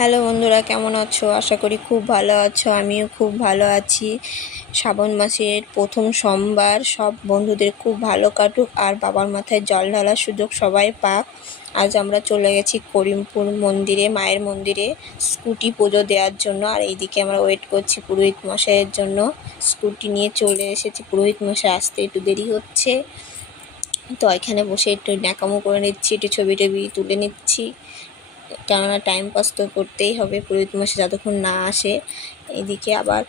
Hello বন্ধুরা, কেমন আছো? আশা করি খুব ভালো আছো। আমিও খুব ভালো আছি। শ্রাবণ মাসের প্রথম সোমবার সব বন্ধুদের খুব ভালো কাটুক আর বাবার মাথায় জল ঢালার সুযোগ সবাই পাক। আজ আমরা চলে গেছি করিমপুর মন্দিরে, মায়ের মন্দিরে স্কুটি পুজো দেওয়ার জন্য। আর এইদিকে আমরা ওয়েট করছি পুরোহিত মশাইয়ের জন্য। স্কুটি নিয়ে চলে এসেছি, পুরোহিত মশাই আসতে একটু দেরি হচ্ছে, তো এখানে বসে একটু ন্যাকামো করে নিচ্ছি, একটু ছবি টবি তুলে নিচ্ছি, কেননা টাইম পাস তো করতেই হবে পুরোহিত মশাই যতক্ষণ না আসে। এদিকে আবার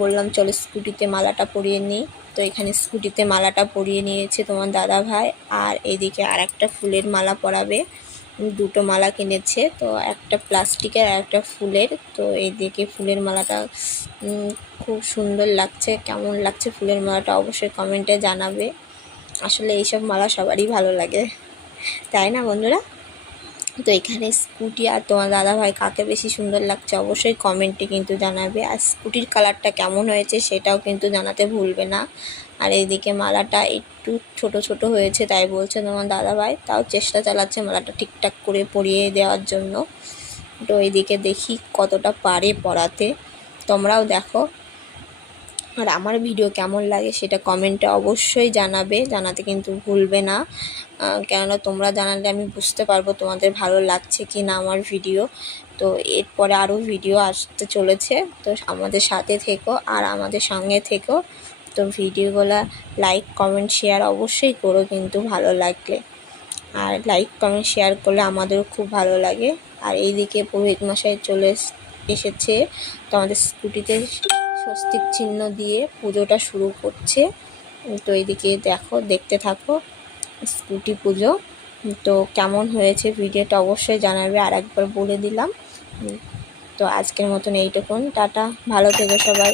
বললাম চলো স্কুটিতে মালাটা পরিয়ে নিই, তো এখানে স্কুটিতে মালাটা পরিয়ে নিয়েছে তোমার দাদা ভাই। আর এদিকে আর একটা ফুলের মালা পরাবে, দুটো মালা কিনেছে, তো একটা প্লাস্টিকের আর একটা ফুলের। তো এইদিকে ফুলের মালাটা খুব সুন্দর লাগছে। কেমন লাগছে ফুলের মালাটা অবশ্যই কমেন্টে জানাবে। আসলে এইসব মালা সবারই ভালো লাগে, তাই না বন্ধুরা? তো এখানে স্কুটি আর তোমার দাদাভাই কাকে বেশি সুন্দর লাগছে অবশ্যই কমেন্টে কিন্তু জানাবে। আর স্কুটির কালারটা কেমন হয়েছে সেটাও কিন্তু জানাতে ভুলবে না। আর এইদিকে মালাটা একটু ছোট ছোট হয়েছে তাই বলছে তোমার দাদাভাই, তাও চেষ্টা চালাচ্ছে মালাটা ঠিকঠাক করে পরিয়ে দেওয়ার জন্য। তো এইদিকে দেখি কতটা পারে পরাতে, তোমরাও দেখো। আর আমার ভিডিও কেমন লাগে সেটা কমেন্টে অবশ্যই জানাবে, জানাতে কিন্তু ভুলবে না। কেননা তোমরা জানালে আমি বুঝতে পারবো তোমাদের ভালো লাগছে কি না আমার ভিডিও। তো এরপরে আরও ভিডিও আসতে চলেছে, তো আমাদের সাথে থেকো আর আমাদের সঙ্গে থেকো। তো ভিডিওগুলো লাইক কমেন্ট শেয়ার অবশ্যই করো কিন্তু ভালো লাগলে। আর লাইক কমেন্ট শেয়ার করলে আমাদেরও খুব ভালো লাগে। আর এইদিকে পুরোহিত মশাই চলে এসেছে, তো আমাদের স্কুটিতে স্বস্তিক চিহ্ন দিয়ে পুজোটা শুরু করছে। তো এইদিকে দেখো, দেখতে থাকো স্কুটি পুজো। তো কেমন হয়েছে ভিডিওটা অবশ্যই জানাবে, আর একবার বলে দিলাম। তো আজকের মতন এইটুকুন, টাটা, ভালো থেকো সবাই।